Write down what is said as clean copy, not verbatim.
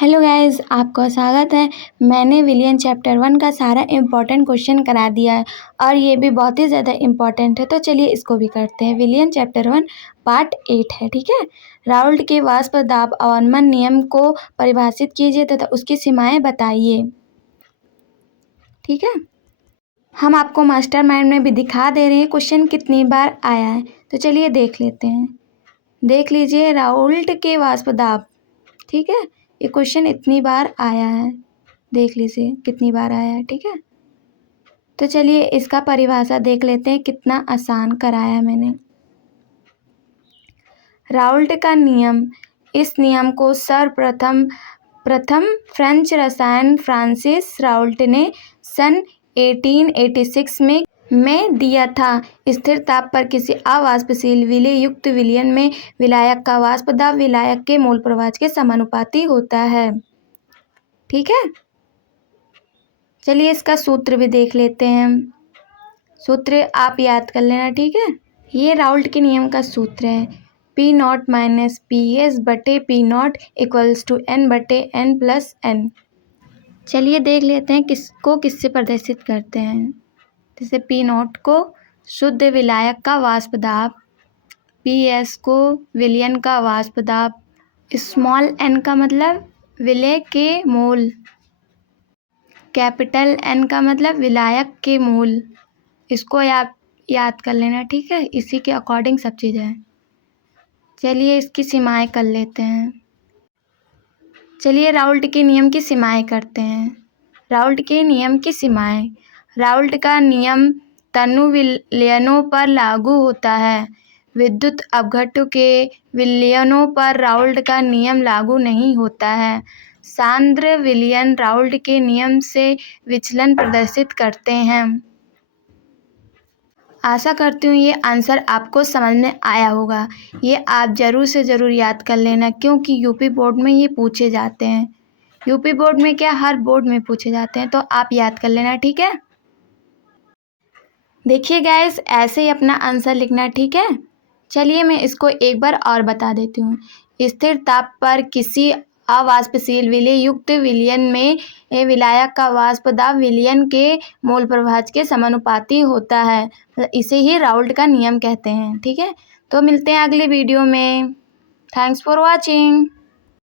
Hello guys, आपका स्वागत है। मैंने विलियन चैप्टर 1 का सारा इम्पोर्टेंट क्वेश्चन करा दिया है और ये भी बहुत ही ज़्यादा इम्पोर्टेंट है, तो चलिए इसको भी करते हैं। विलियन चैप्टर 1 पार्ट 8 है, ठीक है। राउल्ट के वाष्प दाब अवनमन नियम को परिभाषित कीजिए तथा उसकी सीमाएं बताइए, ठीक है। हम आपको मास्टर माइंड में भी दिखा दे रहे हैं क्वेश्चन कितनी बार आया है, तो चलिए देख लेते हैं। देख लीजिए, राउल्ट के वाष्प दाब, ठीक है। ये क्वेश्चन इतनी बार आया है, देख लीजिए कितनी बार आया है, ठीक है। तो चलिए इसका परिभाषा देख लेते हैं, कितना आसान कराया है मैंने। राउल्ट का नियम, इस नियम को सर्वप्रथम फ्रेंच रसायन फ्रांसिस राउल्ट ने सन 1886 में दिया था। स्थिर ताप पर किसी अवाष्पशील विलेय युक्त विलयन में विलायक का वाष्प दाब विलायक के मोल प्रवाह के समानुपाती होता है, ठीक है। चलिए इसका सूत्र भी देख लेते हैं। सूत्र आप याद कर लेना, ठीक है। ये राउल्ट के नियम का सूत्र है, P0 माइनस PS बटे P0 इक्वल्स टू N बटे N प्लस N। चलिए देख लेते हैं किसको किससे प्रदर्शित करते हैं। जैसे P0 को शुद्ध विलायक का वाष्प दाब, PS को विलयन का वाष्प दाब, स्मॉल n का मतलब विलेय के मोल, कैपिटल N का मतलब विलायक के मोल। इसको आप याद कर लेना, ठीक है। इसी के अकॉर्डिंग सब चीज़ें हैं। चलिए इसकी सीमाएं कर लेते हैं। चलिए राउल्ट के नियम की सीमाएं करते हैं। राउल्ट के नियम की सीमाएं, राउल्ट का नियम तनु विलयनों पर लागू होता है। विद्युत अपघट्य के विलयनों पर राउल्ट का नियम लागू नहीं होता है। सांद्र विलयन राउल्ट के नियम से विचलन प्रदर्शित करते हैं। आशा करती हूँ ये आंसर आपको समझ में आया होगा। ये आप ज़रूर से ज़रूर याद कर लेना, क्योंकि यूपी बोर्ड में ये पूछे जाते हैं। यूपी बोर्ड में क्या, हर बोर्ड में पूछे जाते हैं, तो आप याद कर लेना, ठीक है। देखिए गाइस, ऐसे ही अपना आंसर लिखना, ठीक है। चलिए मैं इसको एक बार और बता देती हूँ। स्थिर ताप पर किसी अवाष्पशील विलेय युक्त विलयन में विलायक का वाष्प दाब विलयन के मोल प्रवाह के समानुपाती होता है। इसे ही राउल्ट का नियम कहते हैं, ठीक है। तो मिलते हैं अगले वीडियो में। Thanks for watching.